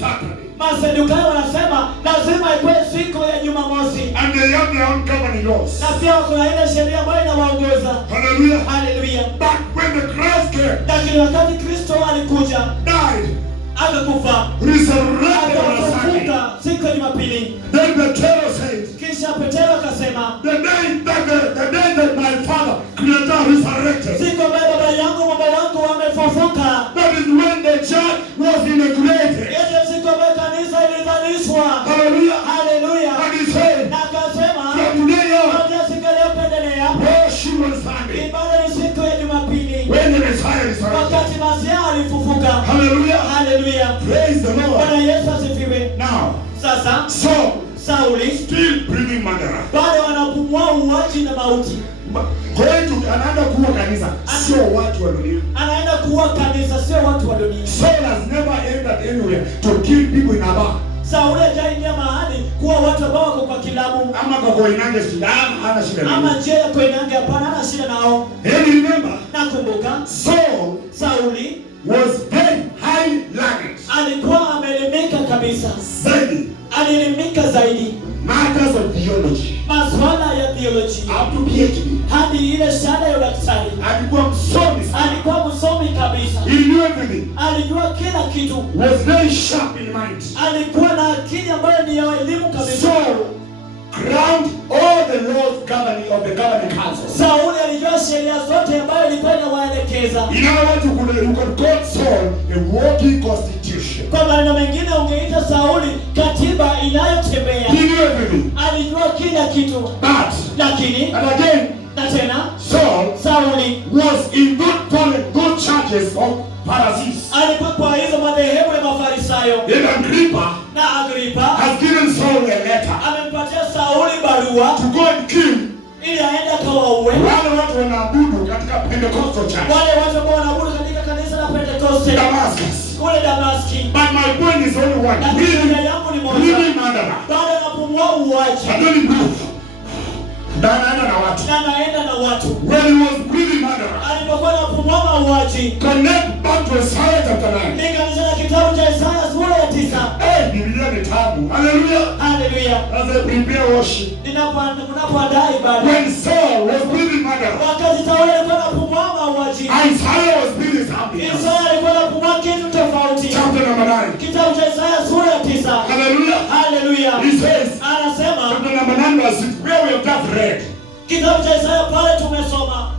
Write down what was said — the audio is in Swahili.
Saturday. Masadukayo wanasema lazima ikuwe siku ya Jumamosi. And they have their own governing laws. Na pia kuna ile sheria ambayo inawaongoza. Hallelujah. Hallelujah. But when the Christ came, lakini wakati Kristo alikuja, died, akakufa, resurrected on a Sunday, akafufuka siku ya Jumapili, then Petero said, kisha Petero akasema, the day that my Father, Creator, resurrected, siku ambayo baba yangu Baba wangu wamefufuka, that is when the church was inaugurated. ile siku ambayo kanisa ilizalishwa. Hallelujah. Hallelujah. And he said, Na akasema, from today on, kuanzia siku leo pendelea, worship on Sunday, ibada ni siku ya Jumapili, when the Messiah resurrected. wakati Masia alifufuka. Hallelujah. Hallelujah. Praise the Lord. Bwana Yesu asifiwe. Now, Sasa Sauli Sauli still breathing murder. bado wanapumua uwaji na mauti. Anaenda kuua kanisa, sio watu wa dunia. Anaenda kuua kanisa, sio watu wa dunia. Saul has never entered anywhere to kill people in a bar. Sauli hajaingia mahali kuwa watu ambao wako kwa kilabu Ama kwa koinange shida, hana shida nao. ama njia ya kuenanga, hapana, hana shida nao. And remember, Nakumbuka Sauli was very high learned. alikuwa ameelimika kabisa. Zaidi, Alielimika zaidi matters of theology. masuala ya theology Up to PhD. hadi ile shahada ya udaktari. Alikuwa msomi sana. Alikuwa msomi kabisa. He knew everything. Alijua kila kitu. Was very sharp in mind. Alikuwa na akili ambayo ni ya elimu kabisa. So, ground all the laws governing of the governing council. Sauli alijua sheria zote ambayo ilikuwa inawaelekeza. In other words, you could call Saul a walking constitution. Kwa maneno mengine ungeita Sauli katiba inayotembea. He knew everything. Alijua kila kitu. But, Lakini and again, na tena Sauli was in good churches of Pharisees. alikuwa kwa hizo madhehebu ya Mafarisayo. Even Agrippa Na Agripa has given Saul a letter amempatia Sauli barua to go and kill ili aende akawaue wale watu wanaabudu katika Pentecostal church, wale watu ambao wanaabudu katika kanisa la Pentekoste Damascus. kule Damaski. But my point is only one. Lakini shida yangu ni moja. Really murderer. Bado napumua uwaji Adoni move. Anaenda na watu. na naenda na watu. When he was really murderer, Alipokuwa napumua mauaji, connect back to Isaiah chapter 9. linganisha na kitabu cha Isaya sura ya 9. Biblia ni tabu. Hallelujah. Hallelujah. As I prepare worship. Mnapoandaa ibada. When Saul was really murderer, Wakati Sauli alikuwa anapumua mauaji, Isaiah was really something else. Isaya alikuwa anapumua kitu tofauti. Chapter number 9. Kitabu cha Isaya sura ya 9. Hallelujah. Hallelujah. He says, Anasema chapter number 9 verse 6, where we have just read. kitabu cha Isaya pale tumesoma.